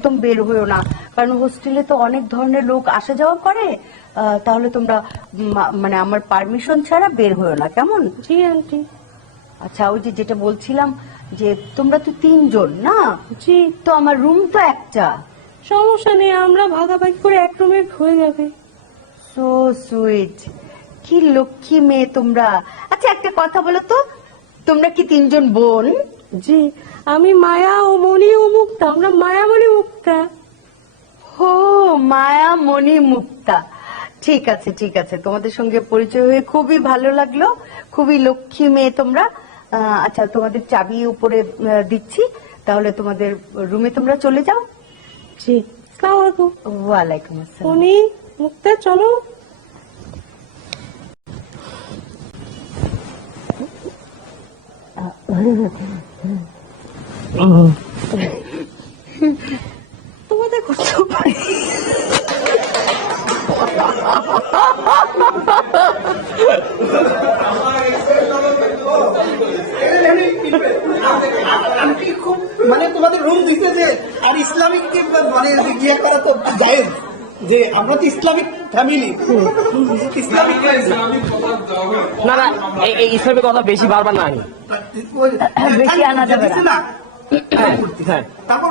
একদম বের হইও না, কারণ হোস্টেলে তো অনেক ধরনের লোক আসা যাওয়া করে। তাহলে তোমরা মানে আমার পারমিশন ছাড়া বের হইও না, কেমন? জি আন্টি। আচ্ছা, ওই যে যেটা বলছিলাম যে তোমরা তো 3 জন না? জি। তো আমার রুম তো একটা। সমস্যা নেই, আমরা ভাগাভাগি করে এক রুমে হয়ে যাবে। সো সুইট, কি লক্ষ্মী মেয়ে তোমরা। আচ্ছা একটা কথা বলো তো, তোমরা কি 3 জন বোন? জি, আমি মায়া ও মণি ও মুক্তা, আমরা মায়ামণি মুক্তা। ও মায়া মণি মুক্তা, ঠিক আছে ঠিক আছে, তোমাদের সঙ্গে পরিচয় হয়ে খুবই ভালো লাগলো। খুবই লক্ষ্মী মেয়ে তোমরা। আচ্ছা, তোমাদের চাবি উপরে দিচ্ছি, তাহলে তোমাদের রুমে তোমরা চলে যাও। জি, আসসালামু আলাইকুম। ওয়ালাইকুম আসসালাম। মণি মুক্তা চলো। তোমাদের করতে পারি। মানে তোমাদের রুম দিতে যে আর ইসলামিক মানে ইয়ে করা তো জায়েজ, যে আমরা তো ইসলামিক ফ্যামিলি। ইসলামিক না না, এই ইসলামের কথা বেশি বারবার না আনি। বেশি আনা যাবে না। হ্যাঁ, তারপর